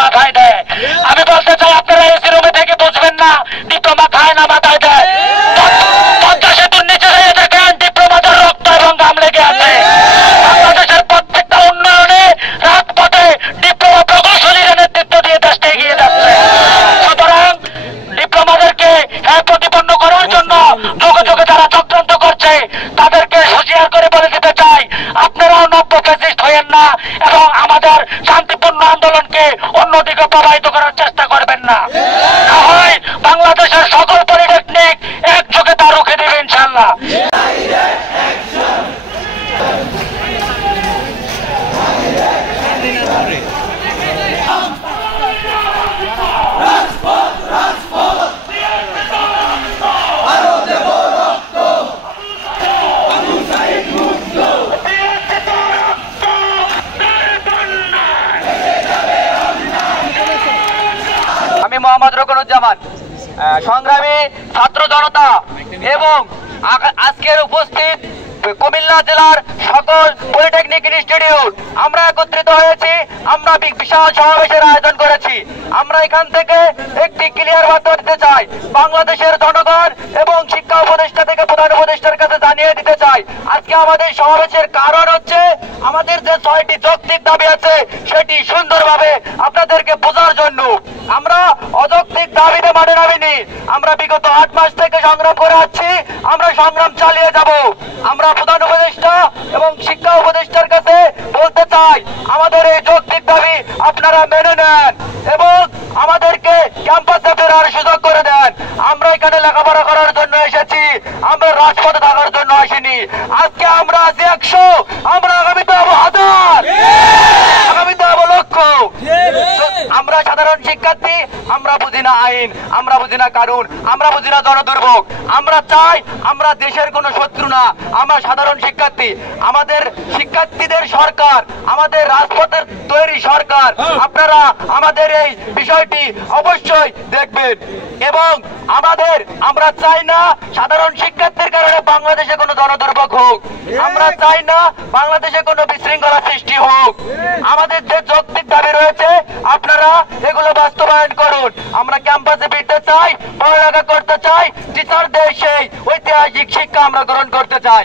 মাথায় দেয়। আমি বলতে চাই আপনারা এসি রুমে থেকে বুঝবেন না ডিপ্লোমা খায় না মাথায় দেয়। পদ্মা সেতুর নিচে হয়ে দেখেন ডিপ্লোমাদের রক্ত এবং ঘাম লেগে আছে। বাংলাদেশের প্রত্যেকটা উন্নয়নে রাজপথে ডিপ্লোমা প্রকৌশলীরা নেতৃত্ব দিয়ে দেশটা এগিয়ে যাচ্ছে। সুতরাং ডিপ্লোমাদেরকে প্রতিপন্ন করার জন্য যুগে যুগে যারা চক্রান্ত করছে তাদেরকে হুঁশিয়ার করে বলে দিতে চাই, আপনারাও নব্য ফ্যাসিস্ট হইয়েন না এবং আমাদের শান্তিপূর্ণ আন্দোলনকে অন্যদিকে প্রবাহিত করার চেষ্টা করবেন না। হয় বাংলাদেশের সকল পলিটেকনিক একযোগে তা রুখে দেবে ইনশাল্লাহ। আমি মোহাম্মদ রুকনুজ্জামান, সংগ্রামী ছাত্র জনতা এবং আজকের উপস্থিত কুমিল্লা জেলার সকল পলিটেকনিক ইনস্টিটিউট আমরা একত্রিত হয়েছি। আমরা বিশাল সমাবেশের আয়োজন করেছি। আমরা এখান থেকে একটি ক্লিয়ার বার্তা দিতে চাই, বাংলাদেশের জনগণ এবং শিক্ষা উপদেষ্টা থেকে প্রধান উপদেষ্টার কাছে জানিয়ে দিতে চাই, আজকে আমাদের সমাবেশের কারণ হচ্ছে আমাদের যে 6টি যৌক্তিক দাবি আছে সেটি সুন্দরভাবে আপনাদেরকে বোঝার জন্য। আমরা অযৌক্তিক দাবিতে মাঠে নামিনি। আমরা বিগত 8 মাস থেকে সংগ্রাম করে আসছি, আমরা সংগ্রাম চালিয়ে যাব। আমরা প্রধান উপদেষ্টা এবং শিক্ষা উপদেষ্টার কাছে বলতে চাই, আমাদের এই যৌক্তিক দাবি আপনারা মেনে নেন এবং আমাদেরকে ক্যাম্পাসে ফেরার সুযোগ করে দেন। আমরা এখানে লেখাপড়া করার জন্য এসেছি, আমরা রাজপথে থাকার জন্য আসিনি। আজকে আমরা আছি 100, আমরা আগামীতে হবো 1000, আগামীতে হবো লক্ষ। আমরা সাধারণ শিক্ষার্থী, আমরা বুঝি না আইন, আমরা বুঝি না কানুন, আমরা বুঝি না জনদুর্ভোগ। আমরা চাই, আমরা দেশের কোনো শত্রু না, আমরা সাধারণ শিক্ষার্থী। আমাদের শিক্ষার্থীদের সরকার, আমাদের রাজপথের তৈরি সরকার, আপনারা আমাদের এই বিষয়টি অবশ্যই দেখবেন এবং আমরা চাই না সাধারণ শিক্ষার্থীর কারণে বাংলাদেশে কোনো জনদুর্ভোগ হোক। আমরা চাই না বাংলাদেশে কোনো বিশৃঙ্খলা সৃষ্টি হোক। আমাদের যে যৌক্তিক দাবি রয়েছে আপনারা এগুলো বাস্তবায়ন করুন। আমরা ক্যাম্পাসে ফিরতে চাই, পড়ালেখা করতে চাই, টিচারদের সেই ঐতিহাসিক শিক্ষা আমরা গ্রহণ করতে চাই।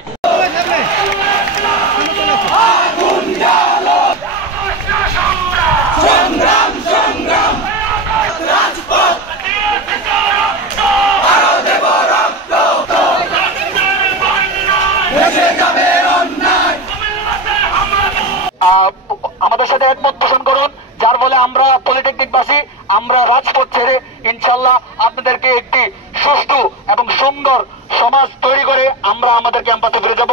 আমাদের সাথে একমত পোষণ করুন, যার ফলে আমরা পলিটেকনিকবাসী আমরা রাজপথ ছেড়ে ইনশাল্লাহ আপনাদেরকে একটি সুষ্ঠু এবং সুন্দর সমাজ তৈরি করে আমরা আমাদের ক্যাম্পাসে ফিরে যাব।